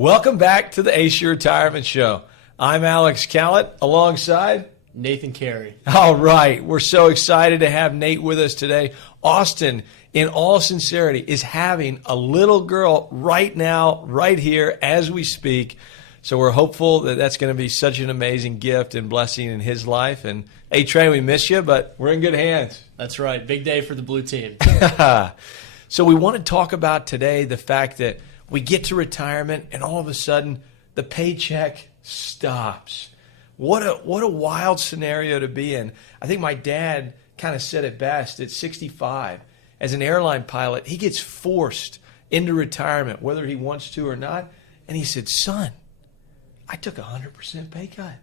Welcome back to the AC Retirement Show. I'm Alex Calott alongside Nathan Carey. All right. We're so excited to have Nate with us today. Austin, in all sincerity, is having a little girl right now, right here as we speak. So we're hopeful that that's going to be such an amazing gift and blessing in his life. And hey, Trey, we miss you, but we're in good hands. That's right. Big day for the blue team. So we want to talk about today the fact that we get to retirement and all of a sudden the paycheck stops. What a wild scenario to be in. I think my dad kind of said it best. At 65, as an airline pilot, he gets forced into retirement, whether he wants to or not. And he said, son, I took a 100% pay cut.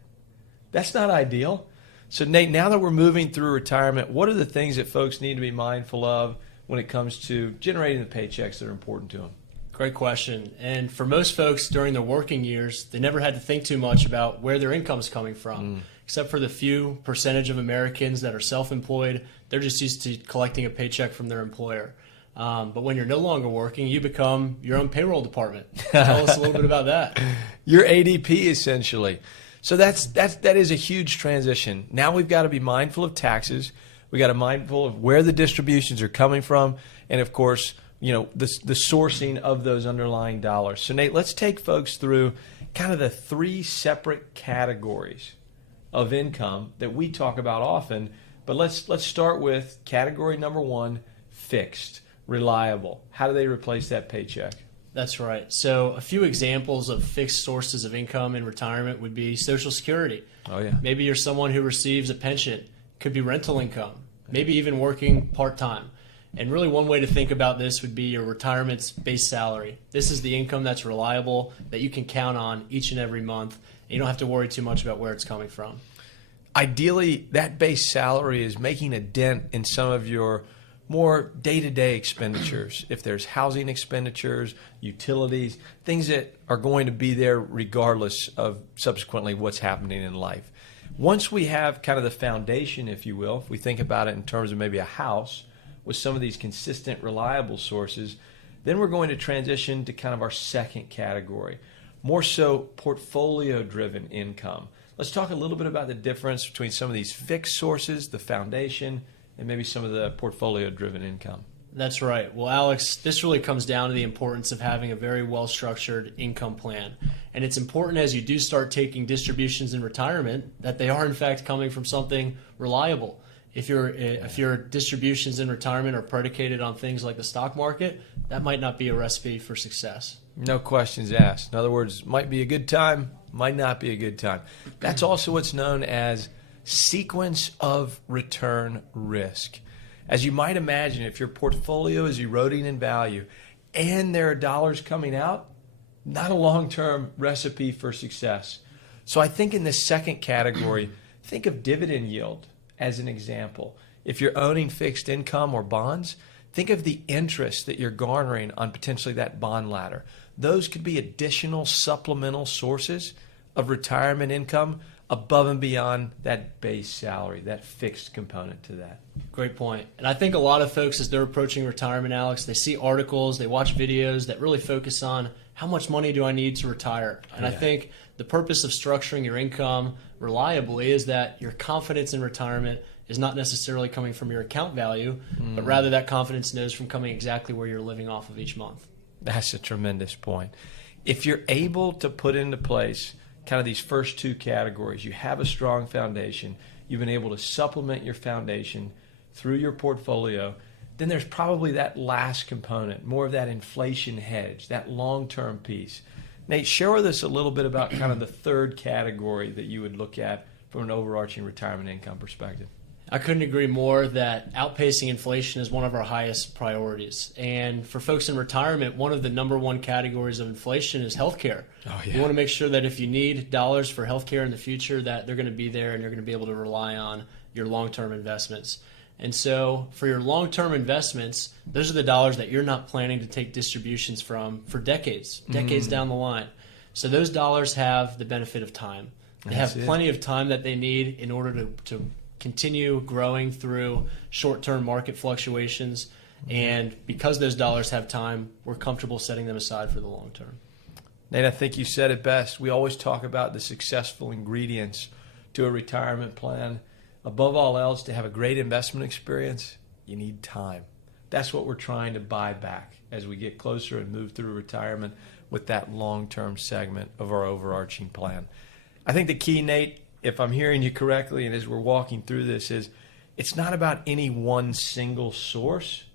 That's not ideal. So Nate, now that we're moving through retirement, what are the things that folks need to be mindful of when it comes to generating the paychecks that are important to them? Great question. And for most folks during their working years, they never had to think too much about where their income's coming from. Except for the few percentage of Americans that are self-employed, they're just used to collecting a paycheck from their employer. But when you're no longer working, you become your own payroll department. Tell us a little bit about that. Your ADP, essentially. So that is a huge transition. Now we've got to be mindful of taxes. We got to be mindful of where the distributions are coming from, and of course, the sourcing of those underlying dollars. So Nate, let's take folks through kind of the three separate categories of income that we talk about often. But let's start with category number one: fixed, reliable. How do they replace that paycheck? That's right. So a few examples of fixed sources of income in retirement would be Social Security. Oh yeah. Maybe you're someone who receives a pension. Could be rental income. Maybe even working part-time. And really one way to think about this would be your retirement's base salary. This is the income that's reliable, that you can count on each and every month. And you don't have to worry too much about where it's coming from. Ideally, that base salary is making a dent in some of your more day-to-day expenditures. If there's housing expenditures, utilities, things that are going to be there regardless of subsequently what's happening in life. Once we have kind of the foundation, if you will, if we think about it in terms of maybe a house with some of these consistent, reliable sources, then we're going to transition to kind of our second category, more so portfolio-driven income. Let's talk a little bit about the difference between some of these fixed sources, the foundation, and maybe some of the portfolio-driven income. That's right. Well, Alex, this really comes down to the importance of having a very well-structured income plan. And it's important as you do start taking distributions in retirement that they are in fact coming from something reliable. If your distributions in retirement are predicated on things like the stock market, that might not be a recipe for success. No questions asked. In other words, might be a good time, might not be a good time. That's also what's known as sequence of return risk. As you might imagine, if your portfolio is eroding in value and there are dollars coming out, not a long-term recipe for success. So I think in this second category, think of dividend yield as an example. If you're owning fixed income or bonds, think of the interest that you're garnering on potentially that bond ladder. Those could be additional supplemental sources of retirement income above and beyond that base salary, that fixed component to that. Great point. And I think a lot of folks, as they're approaching retirement, Alex, they see articles, they watch videos that really focus on how much money do I need to retire? And I think the purpose of structuring your income reliably is that your confidence in retirement is not necessarily coming from your account value, but rather that confidence knows from coming exactly where you're living off of each month. That's a tremendous point. If you're able to put into place kind of these first two categories, you have a strong foundation, you've been able to supplement your foundation through your portfolio, then there's probably that last component, more of that inflation hedge, that long-term piece. Nate, share with us a little bit about kind of the third category that you would look at from an overarching retirement income perspective. I couldn't agree more that outpacing inflation is one of our highest priorities. And for folks in retirement, one of the number one categories of inflation is healthcare. Oh, yeah. You want to make sure that if you need dollars for healthcare in the future, that they're going to be there and you're going to be able to rely on your long-term investments. And so for your long-term investments, those are the dollars that you're not planning to take distributions from for decades down the line. So those dollars have the benefit of time. They have plenty of time that they need in order to continue growing through short-term market fluctuations. And because those dollars have time, we're comfortable setting them aside for the long term. Nate, I think you said it best. We always talk about the successful ingredients to a retirement plan. Above all else, to have a great investment experience, you need time. That's what we're trying to buy back as we get closer and move through retirement with that long-term segment of our overarching plan. I think the key, Nate, if I'm hearing you correctly, and as we're walking through this, is it's not about any one single source,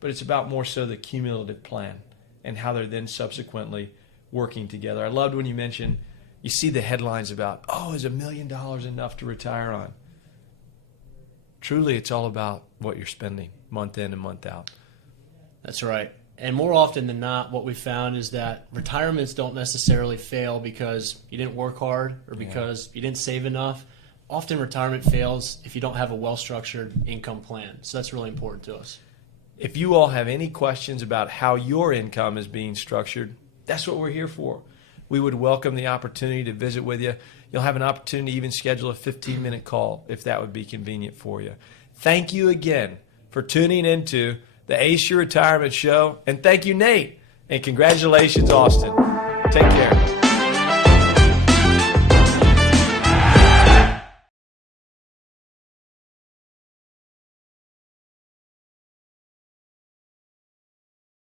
but it's about more so the cumulative plan and how they're then subsequently working together. I loved when you mentioned, you see the headlines about, oh, is $1 million enough to retire on? Truly, it's all about what you're spending month in and month out. That's right. And more often than not, what we found is that retirements don't necessarily fail because you didn't work hard or because you didn't save enough. Often retirement fails if you don't have a well-structured income plan. So that's really important to us. If you all have any questions about how your income is being structured, that's what we're here for. We would welcome the opportunity to visit with you. You'll have an opportunity to even schedule a 15-minute call if that would be convenient for you. Thank you again for tuning into the Ace Your Retirement Show. And thank you, Nate. And congratulations, Austin. Take care.